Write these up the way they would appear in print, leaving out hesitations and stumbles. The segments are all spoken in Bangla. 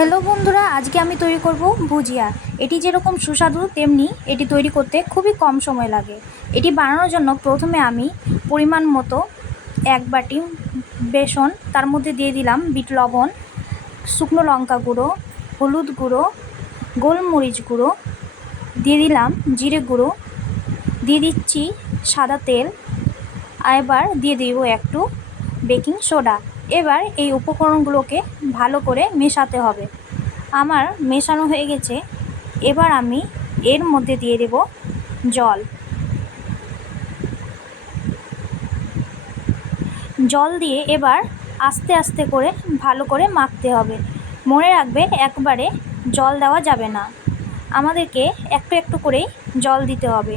হ্যালো বন্ধুরা, আজকে আমি তৈরি করব ভুজিয়া। এটি যেরকম সুস্বাদু তেমনি এটি তৈরি করতে খুবই কম সময় লাগে। এটি বানানোর জন্য প্রথমে আমি পরিমাণ মতো 1 বাটি বেসন, তার মধ্যে দিয়ে দিলাম বিট লবণ, শুকনো লঙ্কা গুঁড়ো, হলুদ গুঁড়ো, গোলমরিচ গুঁড়ো, দিয়ে দিলাম জিরে গুঁড়ো, দিয়ে দিচ্ছি সাদা তেল, এবার দিয়ে দিব একটু বেকিং সোডা। এবার এই উপকরণগুলোকে ভালো করে মেশাতে হবে। আমার মেশানো হয়ে গেছে। এবার আমি এর মধ্যে দিয়ে দেব জল। জল দিয়ে এবার আস্তে আস্তে করে ভালো করে মাখতে হবে। মনে রাখবে একবারে জল দেওয়া যাবে না, আমাদেরকে একটু একটু করেই জল দিতে হবে।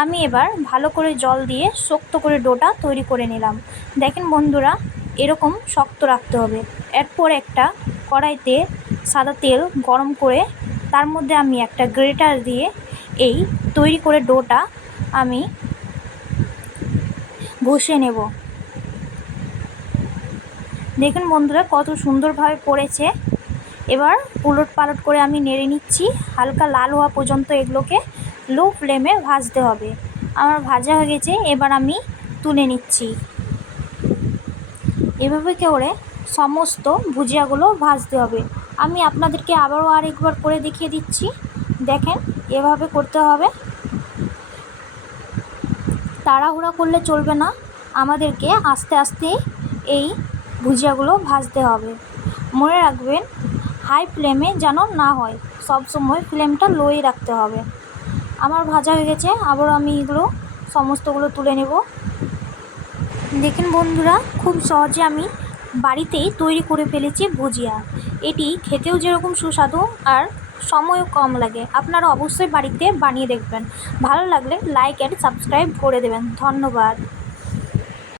আমি এবার ভালো করে জল দিয়ে শক্ত করে ডোটা তৈরি করে নিলাম। দেখেন বন্ধুরা, এরকম শক্ত রাখতে হবে। এরপর একটা কড়াইতে সাদা তেল গরম করে তার মধ্যে আমি একটা গ্রেটার দিয়ে এই তৈরি করে ডোটা আমি ঘষে নেব। দেখুন বন্ধুরা কত সুন্দরভাবে পড়েছে। এবার উলট পালট করে আমি নেড়ে নিচ্ছি। হালকা লাল হওয়া পর্যন্ত এগুলোকে লো ফ্লেমে ভাজতে হবে। আমার ভাজা হয়ে গেছে, এবার আমি তুলে নিচ্ছি। এভাবে করে সমস্ত ভুজিয়াগুলো ভাজতে হবে। আমি আপনাদেরকে আবারও আরেকবার করে দেখিয়ে দিচ্ছি। দেখেন এভাবে করতে হবে, তাড়াহুড়া করলে চলবে না, আমাদেরকে আস্তে আস্তে এই ভুজিয়াগুলো ভাজতে হবে। মনে রাখবেন হাই ফ্লেমে যেন না হয়, সব সময় ফ্লেমটা লোই রাখতে হবে। আমার ভাজা হয়ে গেছে, আবারও আমি এগুলো সমস্তগুলো তুলে নেব। দেখেন বন্ধুরা, খুব সহজে আমি বাড়িতেই তৈরি করে ফেলেছি ভুজিয়া। এটি খেতেও যেরকম সুস্বাদু আর সময়ও কম লাগে। আপনারা অবশ্যই বাড়িতে বানিয়ে দেখবেন। ভালো লাগলে লাইক অ্যান্ড সাবস্ক্রাইব করে দেবেন। ধন্যবাদ।